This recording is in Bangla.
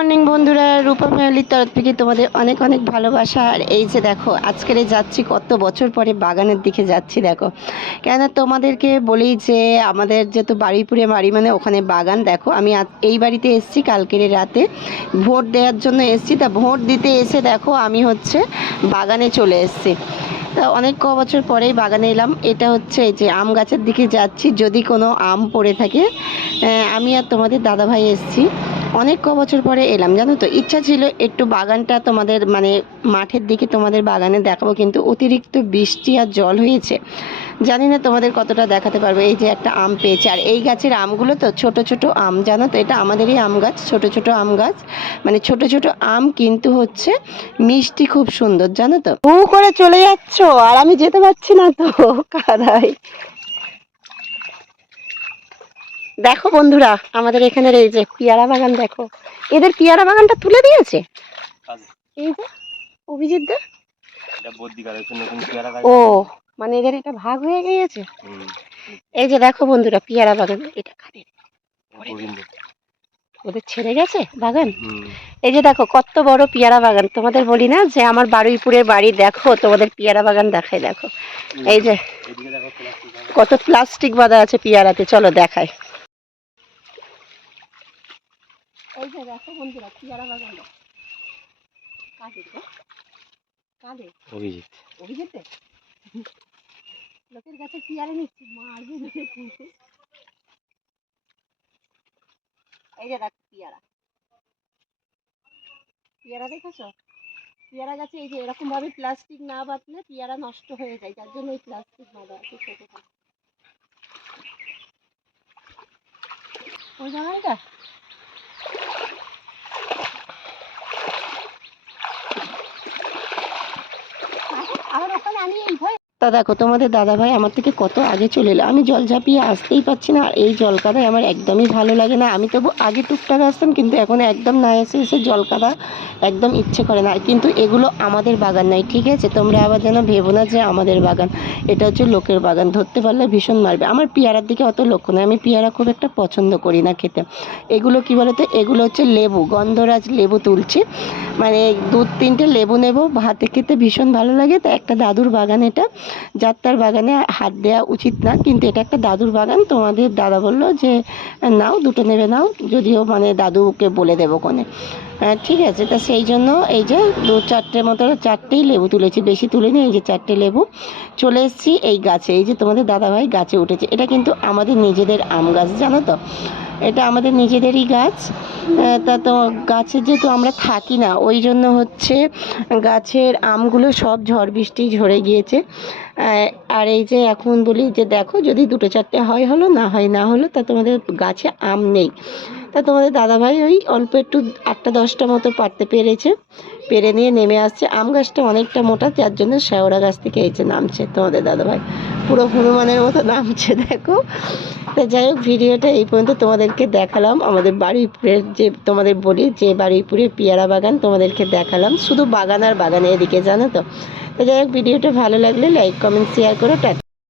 মর্নিং বন্ধুরা, রূপা ফ্যামিলির তরফ থেকে তোমাদের অনেক অনেক ভালোবাসা। আর এই যে দেখো আজকের যাচ্ছি, কত বছর পরে বাগানের দিকে যাচ্ছি দেখো। কেন তোমাদেরকে বলি যে আমাদের যেহেতু বারুইপুরে বাড়ি, মানে ওখানে বাগান। দেখো আমি এই বাড়িতে এসেছি কালকের রাতে ভোট দেওয়ার জন্য এসেছি। তা ভোট দিতে এসে দেখো আমি হচ্ছে বাগানে চলে এসেছি। তা অনেক বছর পরেই বাগানে এলাম। এটা হচ্ছে এই যে আম গাছের দিকে যাচ্ছি, যদি কোনো আম পড়ে থাকে। আমি আর তোমাদের দাদাভাই এসেছি, অনেক বছর পরে এলাম জানো তো। ইচ্ছা ছিল একটু বাগানটা তোমাদের মানে মাঠের দিকে তোমাদের বাগানে দেখাবো, কিন্তু অতিরিক্ত বৃষ্টি আর জল হয়েছে, জানি না তোমাদের কতটা দেখাতে পারবো। এই যে একটা আম পেয়েছে, আর এই গাছের আমগুলো তো ছোট ছোট আম জানো তো। এটা আমাদেরই আম গাছ, ছোট ছোট আম গাছ, মানে ছোট ছোট আম, কিন্তু হচ্ছে মিষ্টি খুব সুন্দর জানো তো। হু করে চলে যাচ্ছ আর আমি যেতে পারছি না তো কাদায়। দেখো বন্ধুরা, আমাদের এখানের এই যে পেয়ারা বাগান দেখো, এদের পেয়ারা বাগানটা তুলে দিয়েছে এই যে অভিজিৎ দা। ও মানে এদের এটা ভাগ হয়ে গিয়েছে। এই যে দেখো বন্ধুরা পেয়ারা বাগান, এটা কাদের? ওদের ছেড়ে গেছে বাগান। এই যে দেখো কত বড় পেয়ারা বাগান। তোমাদের বলি না যে আমার বারুইপুরের বাড়ি, দেখো তোমাদের পেয়ারা বাগান দেখাই। দেখো এই যে কত প্লাস্টিক বাঁধা আছে পেয়ারাতে, চলো দেখায়। এই যে দেখো বন্ধুরা পেয়ারা বাগান কাদের গো? কাদের? অভিজিৎ। অভিজিৎ লোকের কাছে পেয়ারা নিচ্ছি মারবে। এই যে দেখো পেয়ারা, পেয়ারা দেখেছো? পেয়ারা গাছে এই যে এরকম ভাবে প্লাস্টিক না বাঁধলে পেয়ারা নষ্ট হয়ে যায়, যার জন্য এই প্লাস্টিক বাঁধা আছে ছোট। ওই জায়গাটা আবার ওখানে আমি এই ভয়। তা দেখো তোমাদের দাদাভাই আমার থেকে কত আগে চলে এলো, আমি জল ঝাঁপিয়ে আসতেই পারছি না। আর এই জল কাদায় আমার একদমই ভালো লাগে না। আমি তবু আগে টুকটাক আসতাম, কিন্তু এখন একদম না এসে এসে জল কাদা একদম ইচ্ছে করে না। কিন্তু এগুলো আমাদের বাগান নয়, ঠিক আছে? তোমরা আবার যেন ভেবো না যে আমাদের বাগান, এটা হচ্ছে লোকের বাগান। ধরতে পারলে ভীষণ মারবে। আমার পেয়ারার দিকে অত লক্ষ্য নয়, আমি পেয়ারা খুব একটা পছন্দ করি না খেতে। এগুলো কি বলতো, এগুলো হচ্ছে লেবু, গন্ধরাজ লেবু তুলছি, মানে 2-3টে লেবু নেব, ভাতে খেতে ভীষণ ভালো লাগে। তা একটা দাদুর বাগান এটা, যার তার বাগানে হাত দেওয়া উচিত না, কিন্তু এটা একটা দাদুর বাগান। তোমাদের দাদা বললো যে নাও, দুটো নেবে নাও, যদিও মানে দাদুকে বলে দেবো কোনে। ঠিক আছে, তা সেই জন্য এই যে 2-4টে মতো, 4টেই লেবু তুলেছি, বেশি তুলিনি। এই যে 4টে লেবু চলে এসেছি এই গাছে। এই যে তোমাদের দাদাভাই গাছে উঠেছে, এটা কিন্তু আমাদের নিজেদের আম গাছ জানো তো, এটা আমাদের নিজেদেরই গাছ। তা তো গাছে যেহেতু আমরা থাকি না, ওই জন্য হচ্ছে গাছের আমগুলো সব ঝড় বৃষ্টি ঝরে গিয়েছে। আর এই যে এখন বলি যে দেখো, যদি 2-4টে হয় হলো, না হয় না হলো, তা তোমাদের গাছে আম নেই। তা তোমাদের দাদাভাই ওই অল্প একটু 8-10টা মতো পারতে পেরেছে, পেরে নিয়ে নেমে আসছে। আম গাছটা অনেকটা মোটা, যার জন্য শেওড়া গাছ থেকে এই যে নামছে তোমাদের দাদাভাই, পুরো হনুমানের মতো নামছে দেখো। তা যাই হোক, ভিডিওটা এই পর্যন্ত তোমাদেরকে দেখালাম। আমাদের বারুইপুরের যে তোমাদের বলি যে বারুইপুরে পেয়ারা বাগান তোমাদেরকে দেখালাম, শুধু বাগান আর বাগানে এদিকে জানো তো। তো যাই হোক, ভিডিওটা ভালো লাগলে লাইক কমেন্ট শেয়ার করো। টাটা।